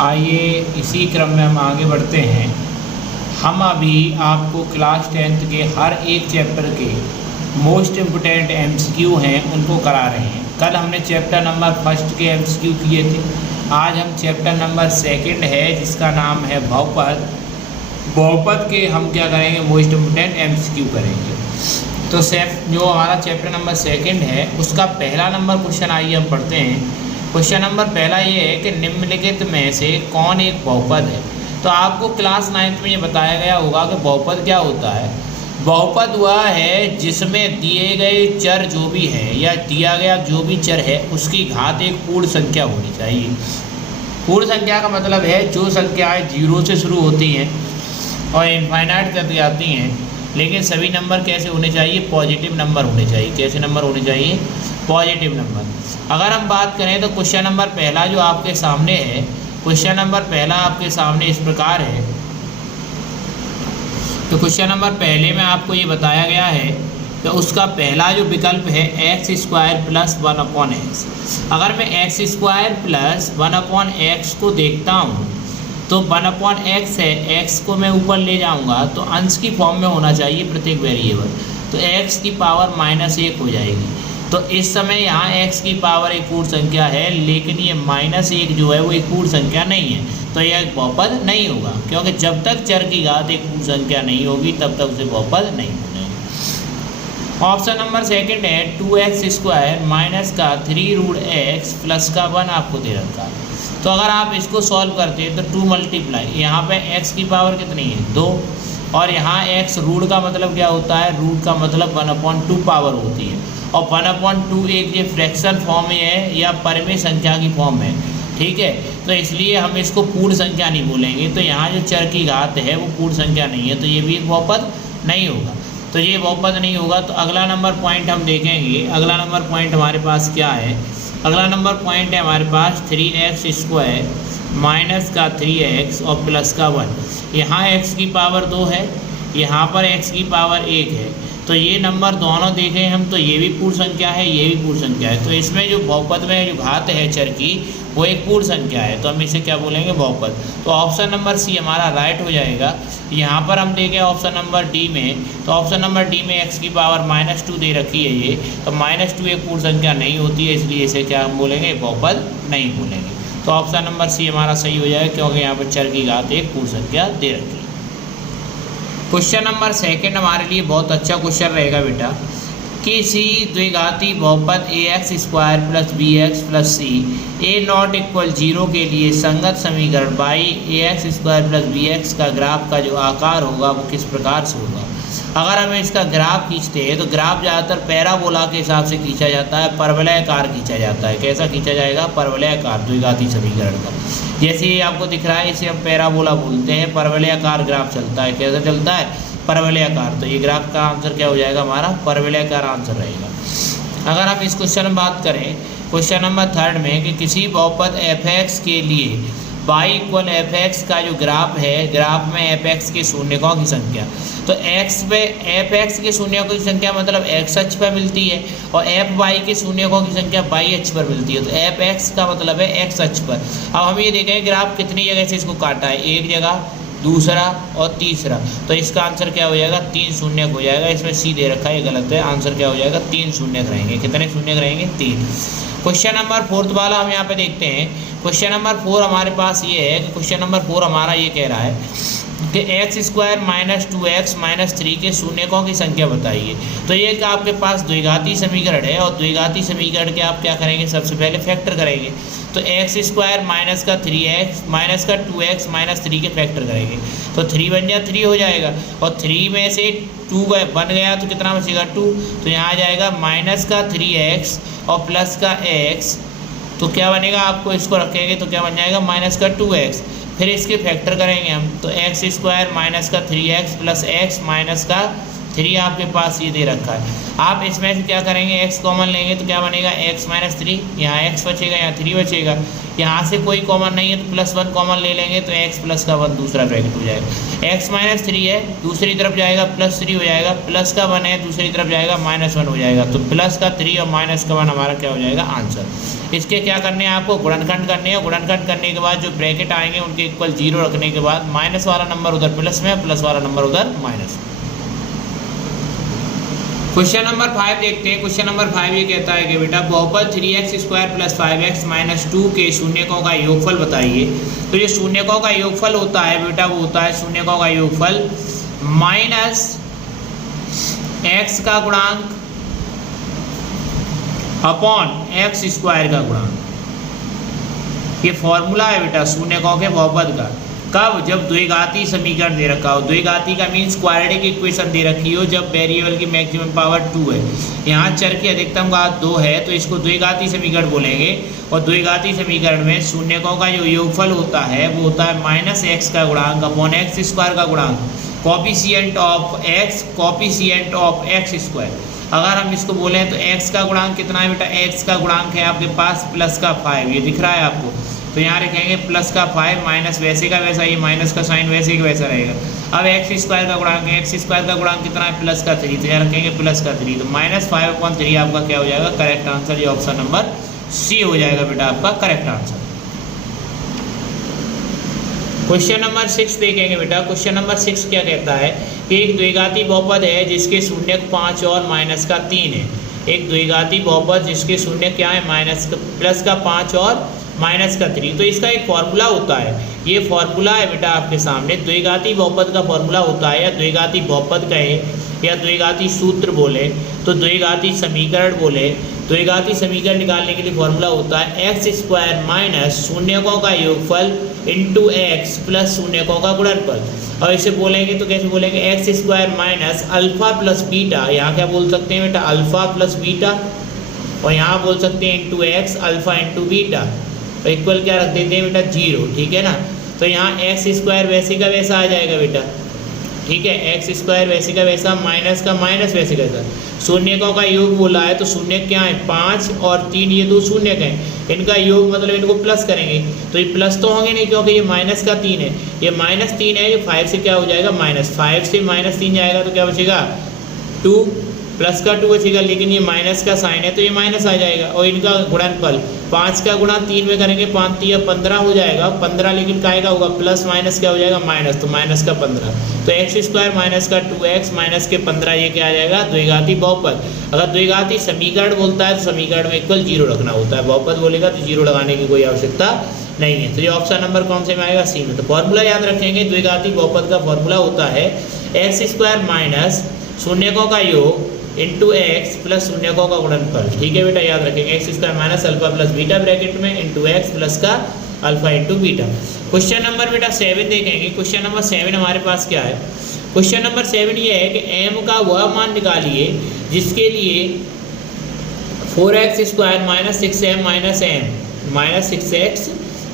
आइए इसी क्रम में हम आगे बढ़ते हैं। हम अभी आपको क्लास 10th के हर एक चैप्टर के मोस्ट इम्पोर्टेंट एमसीक्यू हैं उनको करा रहे हैं। कल हमने चैप्टर नंबर 1 के एमसीक्यू किए थे। आज हम चैप्टर नंबर 2 है जिसका नाम है बहुपद। बहुपद के हम क्या करेंगे, मोस्ट इम्पोर्टेंट एमसीक्यू करेंगे। तो जो हमारा चैप्टर नंबर 2 है उसका पहला नंबर क्वेश्चन आइए हम पढ़ते हैं। क्वेश्चन नंबर पहला ये है कि निम्नलिखित में से कौन एक बहुपद है। तो आपको क्लास 9th में ये बताया गया होगा कि बहुपद क्या होता है। बहुपद वह है जिसमें दिए गए चर जो भी है या दिया गया जो भी चर है उसकी घात एक पूर्ण संख्या होनी चाहिए। पूर्ण संख्या का मतलब है जो संख्याएं 0 से शुरू होती हैं और इनफाइनाइट तक जाती हैं, लेकिन सभी नंबर कैसे होने चाहिए, पॉजिटिव नंबर होने चाहिए। कैसे नंबर होने चाहिए, पॉजिटिव नंबर। अगर हम बात करें तो क्वेश्चन नंबर पहला जो आपके सामने है, क्वेश्चन नंबर पहला आपके सामने इस प्रकार है। तो क्वेश्चन नंबर पहले में आपको ये बताया गया है कि उसका पहला जो विकल्प है x² + 1/x। अगर मैं x² + 1/x को देखता हूँ तो 1/x है, x को मैं ऊपर ले जाऊँगा तो अंश की फॉर्म में होना चाहिए प्रत्येक वेरिएबल, तो x की पावर -1 हो जाएगी। तो इस समय यहाँ x की पावर एक पूर्ण संख्या है, लेकिन ये -1 जो है वो एक पूर्ण संख्या नहीं है, तो यह एक बहुपद नहीं होगा, क्योंकि जब तक चर की घात एक पूर्ण संख्या नहीं होगी तब तक उसे बहुपद नहीं बनेगा। ऑप्शन नंबर 2 है 2x² - 3√x + 1 आपको दे रखा है। तो अगर आप इसको सॉल्व करते हैं तो 2 मल्टीप्लाई, यहाँ पे x की पावर कितनी है 2, और यहाँ x रूट का मतलब क्या होता है, रूट का मतलब 1/2 पावर होती है, और 1/2 एक ये फ्रैक्शन फॉर्म में है या परिमेय संख्या की फॉर्म है, ठीक है। तो इसलिए हम इसको पूर्ण संख्या नहीं बोलेंगे। तो यहाँ जो चर की घात है वो पूर्ण संख्या नहीं है, तो ये भी एक बहुपद नहीं होगा। तो ये बहुपद नहीं होगा। तो अगला नंबर पॉइंट हम देखेंगे। अगला नंबर पॉइंट हमारे पास क्या है, अगला नंबर पॉइंट है हमारे पास 3x² - 3x और +1। यहाँ x की पावर 2 है, यहाँ पर x की पावर 1 है। तो ये नंबर दोनों देखें हम तो ये भी पूर्ण संख्या है, ये भी पूर्ण संख्या है। तो इसमें जो बहुपद में जो घात है चर की वो एक पूर्ण संख्या है, तो हम इसे क्या बोलेंगे, बहुपद। तो ऑप्शन नंबर सी हमारा राइट हो जाएगा। यहाँ पर हम देखें ऑप्शन नंबर डी में, तो ऑप्शन नंबर डी में x की पावर -2 दे रखी है ये, तो -2 एक पूर्ण संख्या नहीं होती है, इसलिए इसे क्या हम बोलेंगे, बहुपद नहीं बोलेंगे। तो ऑप्शन नंबर सी हमारा सही हो जाएगा, क्योंकि यहाँ पर चर की घात एक पूर्ण संख्या दे रखी है। क्वेश्चन नंबर 2 हमारे लिए बहुत अच्छा क्वेश्चन रहेगा बेटा। किसी द्विघाती बहुपद ax² + bx + c a ≠ 0 के लिए संगत समीकरण ax² + bx का ग्राफ का जो आकार होगा वो किस प्रकार से होगा। अगर हम इसका ग्राफ खींचते हैं तो ग्राफ ज़्यादातर पैराबोला के हिसाब से खींचा जाता है, परवलयाकार खींचा जाता है। कैसा खींचा जाएगा, परवलयाकार द्विघाती समीकरण का। जैसे ये आपको दिख रहा है इसे हम पैराबोला बोलते हैं, परवलयाकार ग्राफ चलता है। कैसा चलता है, परवलयाकार। तो ये ग्राफ का आंसर क्या हो जाएगा हमारा, परवलयाकार आंसर रहेगा। अगर हम इस क्वेश्चन में बात करें क्वेश्चन नंबर 3 में कि किसी बहुपद fx के लिए y = fx का जो ग्राफ है, ग्राफ में fx के शून्यकों की संख्या, तो x पे fx के शून्यकों की संख्या मतलब x अक्ष पर मिलती है, और fy के शून्यकों की संख्या y अक्ष पर मिलती है। तो fx का मतलब है x अक्ष पर। अब हम ये देखें ग्राफ कितनी जगह से इसको काटा है, एक जगह, दूसरा और तीसरा, तो इसका आंसर क्या हो जाएगा, 3 शून्यक हो जाएगा। इसमें सी दे रखा है, ये गलत है, आंसर क्या हो जाएगा, 3 शून्यक रहेंगे। कितने शून्यक रहेंगे, 3। क्वेश्चन नंबर 4 वाला हम यहाँ पे देखते हैं। क्वेश्चन नंबर 4 हमारे पास ये है कि क्वेश्चन नंबर 4 हमारा ये कह रहा है कि x² - 2x - 3 के शून्यकों की संख्या बताइए। तो ये कि आपके पास द्विघाती समीकरण है, और द्विघाती समीकरण के आप क्या करेंगे, सबसे पहले फैक्टर करेंगे। तो x² - 3x - 2x - 3 के फैक्टर करेंगे, तो 3 बन जाए 3 हो जाएगा, और 3 में से 2 बन गया तो कितना बचेगा, 2। तो यहाँ आ जाएगा -3x और +x, तो क्या बनेगा, आपको इसको रखेंगे तो क्या बन जाएगा, -2x। फिर इसके फैक्टर करेंगे हम, तो x² - 3x + x - 3 आपके पास ये दे रखा है। आप इसमें से क्या करेंगे, x कॉमन लेंगे तो क्या बनेगा, x - 3, यहाँ x बचेगा, यहाँ 3 बचेगा। यहाँ से कोई कॉमन नहीं है तो +1 कॉमन ले लेंगे तो x प्लस का 1 दूसरा ब्रैकेट हो जाएगा। x माइनस 3 है, दूसरी तरफ जाएगा +3 हो जाएगा, प्लस का 1 है, दूसरी तरफ जाएगा -1 हो जाएगा। तो प्लस का 3 और माइनस का 1 हमारा क्या हो जाएगा आंसर। इसके क्या करने हैं आपको, गुणनखंड करने हैं। गुणनखंड करने के बाद जो ब्रैकेट आएंगे उनके इक्वल 0 रखने के बाद माइनस वाला नंबर उधर प्लस में, प्लस वाला नंबर उधर माइनस में। क्वेश्चन नंबर 5 देखते हैं। क्वेश्चन नंबर 5 ये कहता है कि बेटा बहुपद 3x² + 5x - 2 के शून्यकों का योगफल बताइए। तो ये शून्यकों का योगफल होता है बेटा, वो होता है शून्यकों का योगफल माइनस x का गुणांक अपॉन x² का गुणांक। ये फॉर्मूला है बेटा शून्यकों के बहुपद का। कब, जब द्विघाती समीकरण दे रखा हो। द्विघाती का मीन्स क्वाड्रेटिक इक्वेशन दे रखी हो जब वेरिएबल की मैक्सिमम पावर 2 है। यहाँ चर की अधिकतम घात 2 है तो इसको द्विघाती समीकरण बोलेंगे। और द्विघाती समीकरण में शून्यकों का जो योगफल होता है वो होता है माइनस x का गुणांक अपॉन x² का गुणांक, coefficient of x, coefficient of x²। अगर हम इसको बोलें तो x का गुणांक कितना है बेटा, x का गुणांक है आपके पास प्लस का 5, ये दिख रहा है आपको। तो यहाँ रखेंगे प्लस का 5 माइनस वैसे का वैसा, ये माइनस का साइन वैसे का वैसा रहेगा। अब x² का गुणांक है, x² का गुणांक कितना है प्लस का 3, तो यहाँ रखेंगे प्लस का 3, तो -5/3 आपका क्या हो जाएगा करेक्ट आंसर। ये ऑप्शन नंबर सी हो जाएगा बेटा आपका करेक्ट आंसर। क्वेश्चन नंबर 6 देखेंगे बेटा। क्वेश्चन नंबर 6 क्या कहता है कि एक द्विघाती बहुपद है जिसके शून्यक 5 और माइनस का 3 है। एक द्विघाती बहुपद जिसके शून्य क्या है प्लस का 5 और माइनस का 3। तो इसका एक फॉर्मूला होता है, ये फॉर्मूला है बेटा आपके सामने। द्विघाती बहुपद का फॉर्मूला होता है, या द्विघाती बहुपद कहे या द्विघाती सूत्र बोले तो द्विघाती समीकरण बोले। द्विघाती समीकरण निकालने के लिए फॉर्मूला होता है x² माइनस शून्यकों का योगफल इंटू x प्लस शून्यकों का गुणनफल। और इसे बोलेंगे तो कैसे बोलेंगे, x² minus alpha plus beta, यहाँ क्या बोल सकते हैं बेटा अल्फा प्लस बीटा, और यहाँ बोल सकते हैं into x alpha into beta, तो इक्वल क्या रख देते हैं बेटा 0, ठीक है ना। तो यहाँ x² वैसे का वैसा आ जाएगा बेटा, ठीक है, x² वैसे का वैसा, माइनस का माइनस वैसे का वैसा। शून्यकों का योग बोला है तो शून्य क्या है 5 और 3, ये दो शून्यक हैं, इनका योग मतलब इनको प्लस करेंगे तो ये प्लस तो होंगे नहीं क्योंकि ये माइनस का 3 है, ये -3 है, ये 5 से क्या हो जाएगा -5 से -3 जाएगा तो क्या बचेगा 2, प्लस का 2 बचेगा, लेकिन ये माइनस का साइन है तो ये माइनस आ जाएगा। और इनका गुणनफल 5 का गुणा 3 में करेंगे 5 3 15 हो जाएगा, 15 लेकिन काय का होगा प्लस माइनस क्या हो जाएगा माइनस, तो माइनस का 15, तो x² माइनस का 2x माइनस के 15, ये क्या आ जाएगा द्विघाती बहुपद। अगर द्विघाती समीकरण बोलता है तो समीकरण में इक्वल 0 रखना होता है, बहुपद बोलेगा तो 0 लगाने की कोई आवश्यकता नहीं है। तो ये ऑप्शन नंबर कौन से में आएगा, सी में। तो फॉर्मूला याद रखेंगे, द्विघाती बहुपद का फॉर्मूला होता है x² माइनस शून्यकों का योग इंटू x प्लस शून्यकों का गुणनफल, ठीक है बेटा, याद रखेंगे x² minus alpha plus beta bracket में इंटू x प्लस का alpha into beta. Question number बेटा 7 देखेंगे। क्वेश्चन नंबर 7 हमारे पास क्या है, क्वेश्चन नंबर 7 ये है कि m का वह मान निकालिए जिसके लिए 4x² minus 6m minus m minus 6x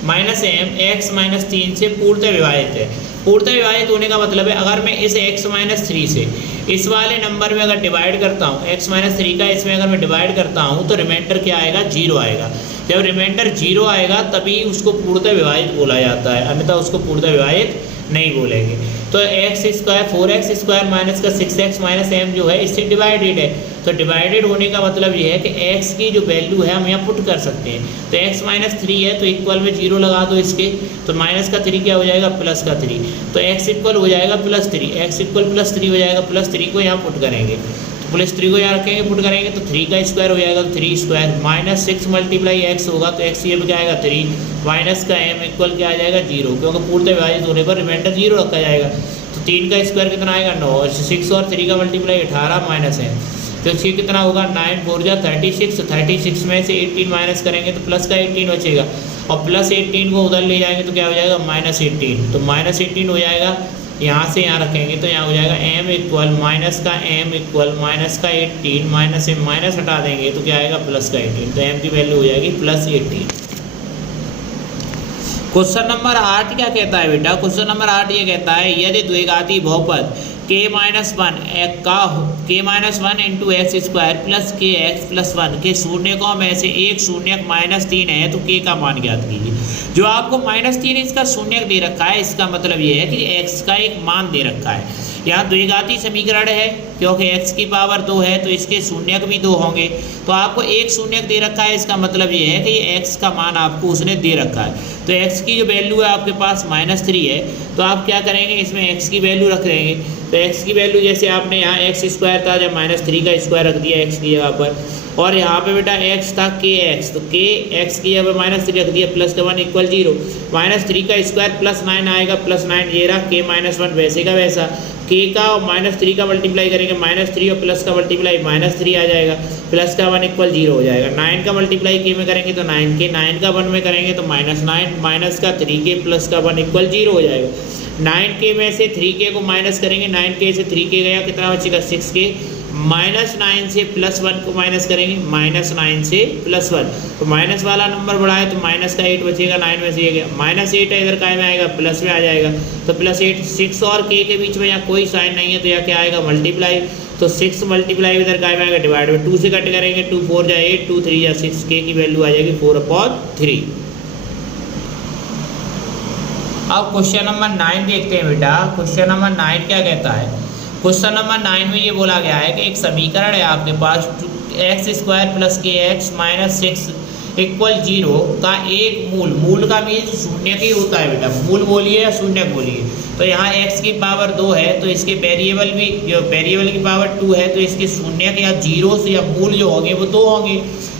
minus m x minus 3 से पूर्णतः विभाजित है। पूर्णतः विभाजित होने का मतलब है अगर मैं इस x माइनस 3 से इस वाले नंबर में अगर डिवाइड करता हूँ, x माइनस 3 का इसमें अगर मैं डिवाइड करता हूँ तो रिमाइंडर क्या आएगा 0 आएगा। जब रिमाइंडर 0 आएगा तभी उसको पूर्णतः विभाजित बोला जाता है, अन्यथा उसको पूर्णतः विभाजित नहीं बोलेंगे। तो x² 4x² माइनस का 6x माइनस m जो है इससे डिवाइडेड है, तो डिवाइडेड होने का मतलब ये है कि x की जो वैल्यू है हम यहाँ पुट कर सकते हैं। तो x माइनस 3 है तो इक्वल में 0 लगा दो इसके, तो माइनस का 3 क्या हो जाएगा प्लस का 3, तो x इक्वल हो जाएगा +3, x इक्वल +3 हो जाएगा, +3 को यहाँ पुट करेंगे, तो +3 को यहाँ रखेंगे पुट करेंगे तो 3 का स्क्वायर हो जाएगा, तो 3² माइनस 6 मल्टीप्लाई x होगा तो x ये क्या आएगा 3, माइनस का m इक्वल क्या आ जाएगा 0, क्योंकि पूर्णतः विभाजित होने पर रिमाइंडर 0 रखा जाएगा। तो 3 का स्क्वायर कितना आएगा 9, 6 और 3 का मल्टीप्लाई 18 माइनस है, तो ये कितना होगा 9 4 जा 36, 36 में से 18 माइनस करेंगे तो प्लस का 18 बचेगा, और प्लस 18 को उधर ले जाएंगे तो क्या हो जाएगा -18, तो -18 हो जाएगा। यहाँ से यहाँ रखेंगे तो यहाँ हो जाएगा m इक्वल माइनस का m इक्वल माइनस का 18 माइनस से माइनस हटा देंगे तो क्या आएगा प्लस का 18, तो m की वैल्यू हो जाएगी +18। क्वेश्चन नंबर 8 क्या कहता है बेटा, क्वेश्चन नंबर 8 ये कहता है यदि द्विघाती बहुपद k-1 into x square plus के एक्स प्लस 1 के शून्यकों में से एक शून्यक -3 है तो k का मान ज्ञात कीजिए। जो आपको -3 इसका शून्यक दे रखा है, इसका मतलब ये है कि x का एक मान दे रखा है। यहाँ द्विघाती समीकरण है, क्योंकि x की पावर 2 है तो इसके शून्यक भी 2 होंगे। तो आपको एक शून्यक दे रखा है, इसका मतलब ये है कि ये x का मान आपको उसने दे रखा है। तो x की जो वैल्यू है आपके पास -3 है, तो आप क्या करेंगे, इसमें x की वैल्यू रख देंगे। तो x की वैल्यू जैसे आपने यहाँ एक्स स्क्वायर था, जब -3 का स्क्वायर रख दिया x की जगह पर, और यहाँ पे बेटा x था kx, तो kx की जगह पर -3 रख दिया, प्लस का 1 इक्वल 0। -3 का स्क्वायर प्लस 9 आएगा, प्लस 9 ये रहा, k-1 वैसे का वैसा। k का और -3 का मल्टीप्लाई करेंगे, -3 और प्लस का मल्टीप्लाई -3 आ जाएगा, प्लस का 1 इक्वल 0 हो जाएगा। 9 का मल्टीप्लाई k में करेंगे तो 9k, 9 का 1 में करेंगे तो -9 माइनस का 3k प्लस का 1 इक्वल 0 हो जाएगा। 9k में से 3k को माइनस करेंगे, 9k से 3k गया, कितना बचेगा 6k। -9 से +1 को माइनस करेंगे, -9 से +1, तो माइनस वाला नंबर बढ़ा है तो माइनस का 8 बचेगा, 9 में से ये गया, -8 है, इधर काय में आएगा, प्लस में आ जाएगा। तो +8, 6 और k के बीच में यहाँ कोई साइन नहीं है, तो यहाँ क्या आएगा, मल्टीप्लाई। तो 6 मल्टीप्लाई इधर काय में आएगा, डिवाइड में 2 से कट करेंगे, 2 4 जा 8, 2 3 जा 6, k की वैल्यू आ जाएगी 4/3। अब क्वेश्चन नंबर 9 देखते हैं बेटा। क्वेश्चन नंबर 9 क्या कहता है? क्वेश्चन नंबर 9 में ये बोला गया है कि एक समीकरण है आपके पास x² प्लस के एक्स माइनस 6 इक्वल 0 का एक मूल का मीन शून्य ही होता है बेटा, मूल बोलिए या शून्य बोलिए। तो यहाँ x की पावर 2 है तो इसके वेरिएबल भी, जो वेरिएबल की पावर 2 है तो इसके शून्य या जीरो से या मूल जो होंगे वो 2 होंगे।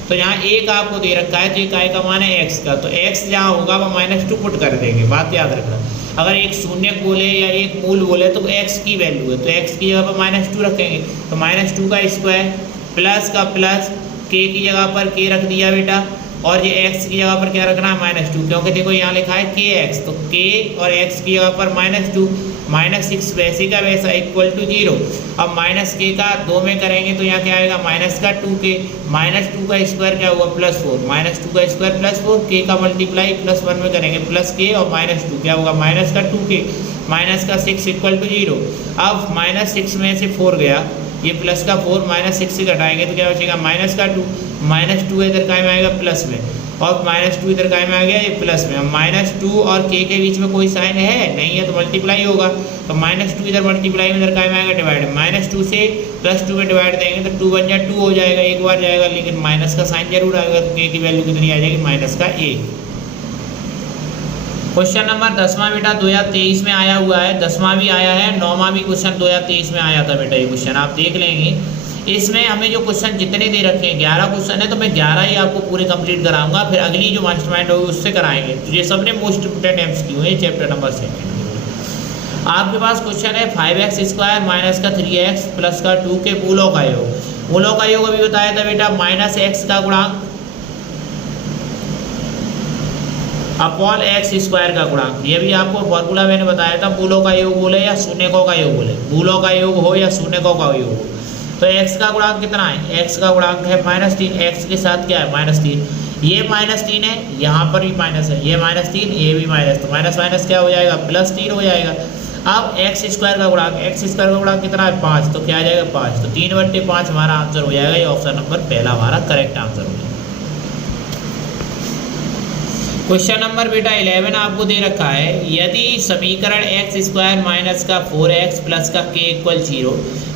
तो यहाँ एक आपको दे रखा है, तो एक काय का मान है x का, तो x जहाँ होगा वो -2 पुट कर देंगे, बात याद रखना। अगर एक शून्य बोले या एक मूल बोले तो x की वैल्यू है, तो x की जगह पर -2 रखेंगे, तो -2 का स्क्वायर प्लस का प्लस k की जगह पर k रख दिया बेटा, और ये x की जगह पर क्या रखना है, -2, क्योंकि देखो यहाँ लिखा है kx, तो k और x की जगह पर -2, -6 वैसे का वैसा इक्वल टू 0। अब -k का 2 में करेंगे तो यहाँ क्या आएगा, -2k, -2 का स्क्वायर क्या हुआ, +4, -2 का स्क्वायर +4, k का मल्टीप्लाई +1 में करेंगे, +k और -2 क्या होगा, -2k, -6 इक्वल टू 0। अब -6 में से 4 गया, ये प्लस का 4 -6 से घटाएंगे तो क्या बचेगा, -2, -2 इधर काय में आएगा प्लस में, और -2 इधर काय में आ गया ये प्लस में। -2 और k के बीच में कोई साइन है नहीं है तो मल्टीप्लाई होगा, तो -2 इधर मल्टीप्लाई में इधर काय में आएगा डिवाइड, -2 से +2 में डिवाइड देंगे तो 2 बन जाए 2 हो जाएगा, एक बार जाएगा, लेकिन माइनस का साइन जरूर आएगा, तो k की वैल्यू कितनी आ जाएगी, -1। क्वेश्चन नंबर 10वां बेटा 2023 में आया हुआ है, 10वां भी आया है, 9वां भी क्वेश्चन 2023 में आया था बेटा। ये क्वेश्चन आप देख लेंगे, इसमें हमें जो क्वेश्चन जितने दे रखे हैं 11 क्वेश्चन है, तो मैं 11 ही आपको पूरे कंप्लीट कराऊंगा, फिर अगली जो मास्टरमाइंड होगी उससे कराएंगे। तो ये सबने मोस्ट इंपोर्टेंट MCQ है चैप्टर नंबर 2। आपके पास क्वेश्चन है 5x² माइनस का 3x प्लस का 2 के मूलों का योग। मूलों का योग अभी बताया था बेटा, -x का गुणांक अपॉन x² का गुणांक। ये भी आपको फॉर्मूला मैंने बताया था, मूलों का योग बोले या शून्यकों का योग बोले, मूलों का योग हो या शून्यकों का योग हो। तो x का गुणांक कितना है, x का गुणांक है -3, x के साथ क्या है -3, ये -3 है, यहाँ पर भी माइनस है, ये -3, ये भी माइनस, तो माइनस माइनस क्या हो जाएगा, +3 हो जाएगा। अब x² का गुणांक, x² का गुणांक कितना है 5, तो क्या आ जाएगा 5, तो 3/5 हमारा आंसर हो जाएगा। ये ऑप्शन नंबर पहला हमारा करेक्ट आंसर हो जाएगा। क्वेश्चन नंबर बेटा 11 आपको दे रखा है, यदि समीकरण x² माइनस का 4x प्लस का k इक्वल 0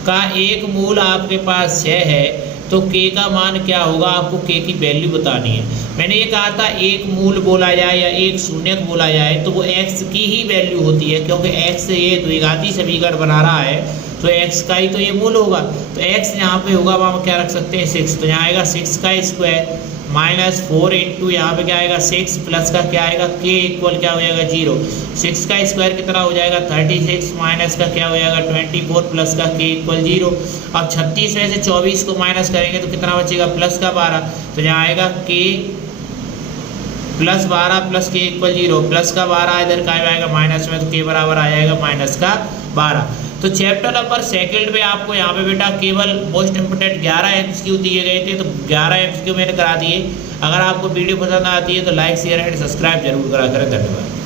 का एक मूल आपके पास 6 है तो k का मान क्या होगा, आपको k की वैल्यू बतानी है। मैंने ये कहा था एक मूल बोला जाए या एक शून्यक बोला जाए तो वो x की ही वैल्यू होती है, क्योंकि x ये द्विघाती समीकरण बना रहा है तो x का ही तो ये मूल होगा। तो x यहाँ पे होगा, वहाँ क्या रख सकते हैं 6, तो यहाँ आएगा 6 का स्क्वायर -4 इंटू यहाँ पे क्या आएगा 6 प्लस का क्या आएगा k इक्वल क्या हो जाएगा 0। 6 का स्क्वायर कितना हो जाएगा 36 माइनस का क्या हो जाएगा 24 प्लस का k इक्वल 0। अब 36 में से 24 को माइनस करेंगे तो कितना बचेगा प्लस का 12, तो यहाँ आएगा k +12 plus k equal 0, plus का 12 इधर क्या आएगा माइनस में, तो k बराबर आ जाएगा -12। तो चैप्टर नंबर 2 में आपको यहाँ पे बेटा केवल मोस्ट इंपोर्टेंट 11 MCQ दिए गए थे, तो 11 MCQ मैंने करा दिए। अगर आपको वीडियो पसंद आती है तो लाइक शेयर एंड सब्सक्राइब जरूर करा करें। धन्यवाद।